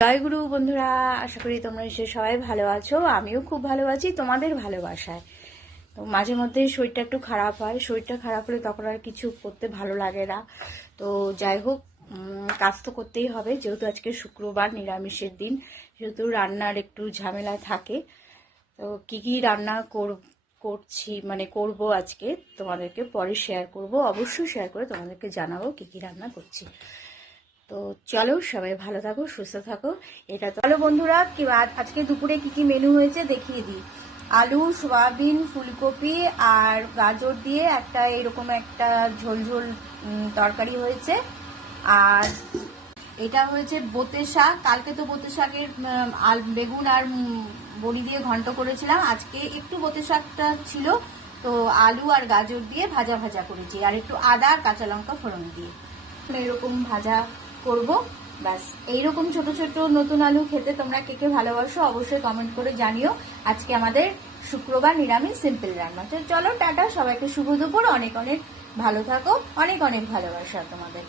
জয় গুরু বন্ধুরা, আশা করি তোমরা নিশ্চয়ই সবাই ভালো আছো। আমিও খুব ভালো আছি তোমাদের ভালোবাসায়। তো মাঝে মধ্যে শরীরটা একটু খারাপ হয়, শরীরটা খারাপ হলে তখন আর কিছু করতে ভালো লাগে না। তো যাই হোক, কাজ তো করতেই হবে, যেহেতু আজকে শুক্রবার নিরামিষের দিন, যেহেতু রান্নার একটু ঝামেলা থাকে। তো কি কি রান্না করছি মানে করব আজকে তোমাদেরকে পরে শেয়ার করব, অবশ্যই শেয়ার করে তোমাদেরকে জানাবো কি কি রান্না করছি। তো চলো, সবাই ভালো থাকো, সুস্থ থাকো। এটা তো চলো বন্ধুরা, কি আজকে দুপুরে কি কি মেনু হয়েছে দেখিয়ে দিই। আলু, সয়াবিন, ফুলকপি আর গাজর দিয়ে একটা এরকম একটা ঝোল ঝোল তরকারি হয়েছে। আর এটা হয়েছে বোতে শাক। কালকে তো বোতে শাকের বেগুন আর বড়ি দিয়ে ঘন্ট করেছিলাম, আজকে একটু বোতে শাকটা ছিল, তো আলু আর গাজর দিয়ে ভাজা ভাজা করেছি, আর একটু আদা আর কাঁচা লঙ্কা ফোড়ন দিয়ে এরকম ভাজা করব। ব্যাস, এইরকম ছোট ছোট নতুন আলু খেতে তোমরা কে কে ভালোবাসো অবশ্যই কমেন্ট করে জানিও। আজকে আমাদের শুক্রবার নিরামিষ সিম্পল রান্না। তো চলো টাটা, সবাইকে শুভ দুপুর, অনেক অনেক ভালো থাকো, অনেক অনেক ভালোবাসা তোমাদের।